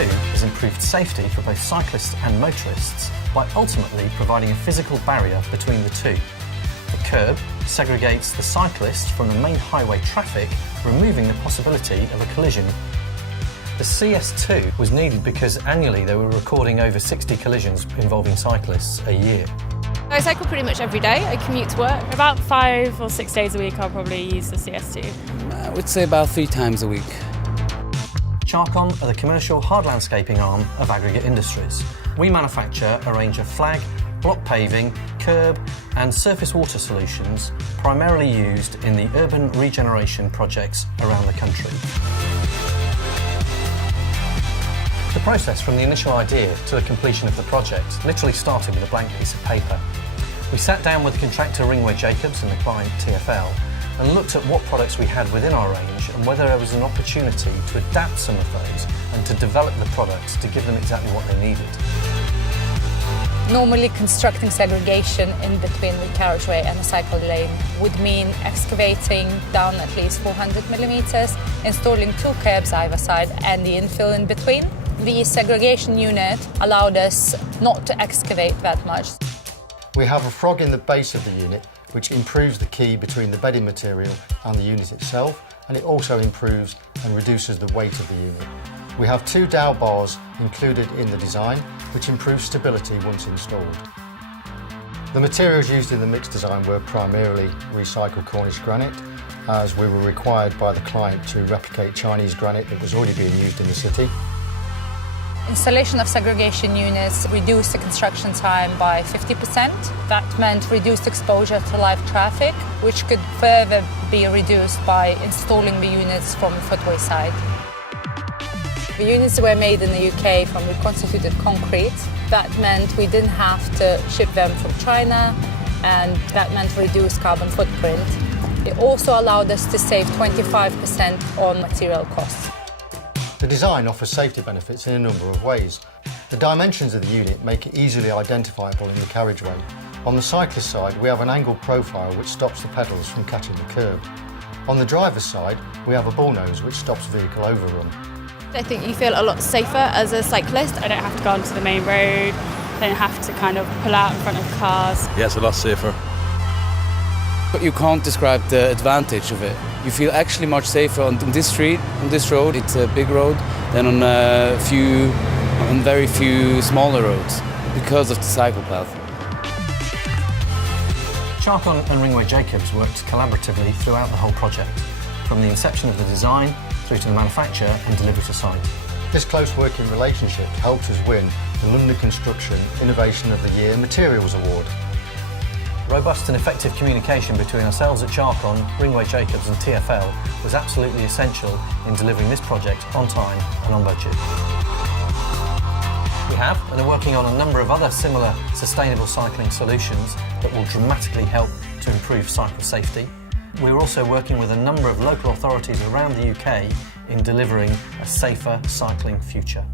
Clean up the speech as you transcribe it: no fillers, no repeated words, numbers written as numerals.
CS2 has improved safety for both cyclists and motorists by ultimately providing a physical barrier between the two. The kerb segregates the cyclist from the main highway traffic, removing the possibility of a collision. The CS2 was needed because annually they were recording over 60 collisions involving cyclists a year. I cycle pretty much every day. I commute to work. About 5 or 6 days a week I'll probably use the CS2. I would say about 3 times a week. Charcon are the commercial hard landscaping arm of Aggregate Industries. We manufacture a range of flag, block paving, kerb and surface water solutions primarily used in the urban regeneration projects around the country. The process from the initial idea to the completion of the project literally started with a blank piece of paper. We sat down with contractor Ringway Jacobs and the client TFL and looked at what products we had within our range and whether there was an opportunity to adapt some of those and to develop the products to give them exactly what they needed. Normally constructing segregation in between the carriageway and the cycle lane would mean excavating down at least 400 millimeters, installing 2 curbs either side and the infill in between. The segregation unit allowed us not to excavate that much. We have a frog in the base of the unit which improves the key between the bedding material and the unit itself, and it also improves and reduces the weight of the unit. We have 2 dowel bars included in the design which improves stability once installed. The materials used in the mix design were primarily recycled Cornish granite, as we were required by the client to replicate Chinese granite that was already being used in the city. Installation of segregation units reduced the construction time by 50%. That meant reduced exposure to live traffic, which could further be reduced by installing the units from the footway side. The units were made in the UK from reconstituted concrete. That meant we didn't have to ship them from China, and that meant reduced carbon footprint. It also allowed us to save 25% on material costs. The design offers safety benefits in a number of ways. The dimensions of the unit make it easily identifiable in the carriageway. On the cyclist side, we have an angled profile which stops the pedals from catching the kerb. On the driver's side, we have a bullnose which stops vehicle overrun. I think you feel a lot safer as a cyclist. I don't have to go onto the main road, I don't have to kind of pull out in front of cars. Yeah, it's a lot safer. But you can't describe the advantage of it. You feel actually much safer on this street, on this road. It's a big road, than on very few smaller roads because of the cycle path. Charcon and Ringway Jacobs worked collaboratively throughout the whole project, from the inception of the design through to the manufacture and delivery to site. This close working relationship helped us win the London Construction Innovation of the Year Materials Award. Robust and effective communication between ourselves at Charcon, Ringway Jacobs and TFL was absolutely essential in delivering this project on time and on budget. We have and are working on a number of other similar sustainable cycling solutions that will dramatically help to improve cycle safety. We're also working with a number of local authorities around the UK in delivering a safer cycling future.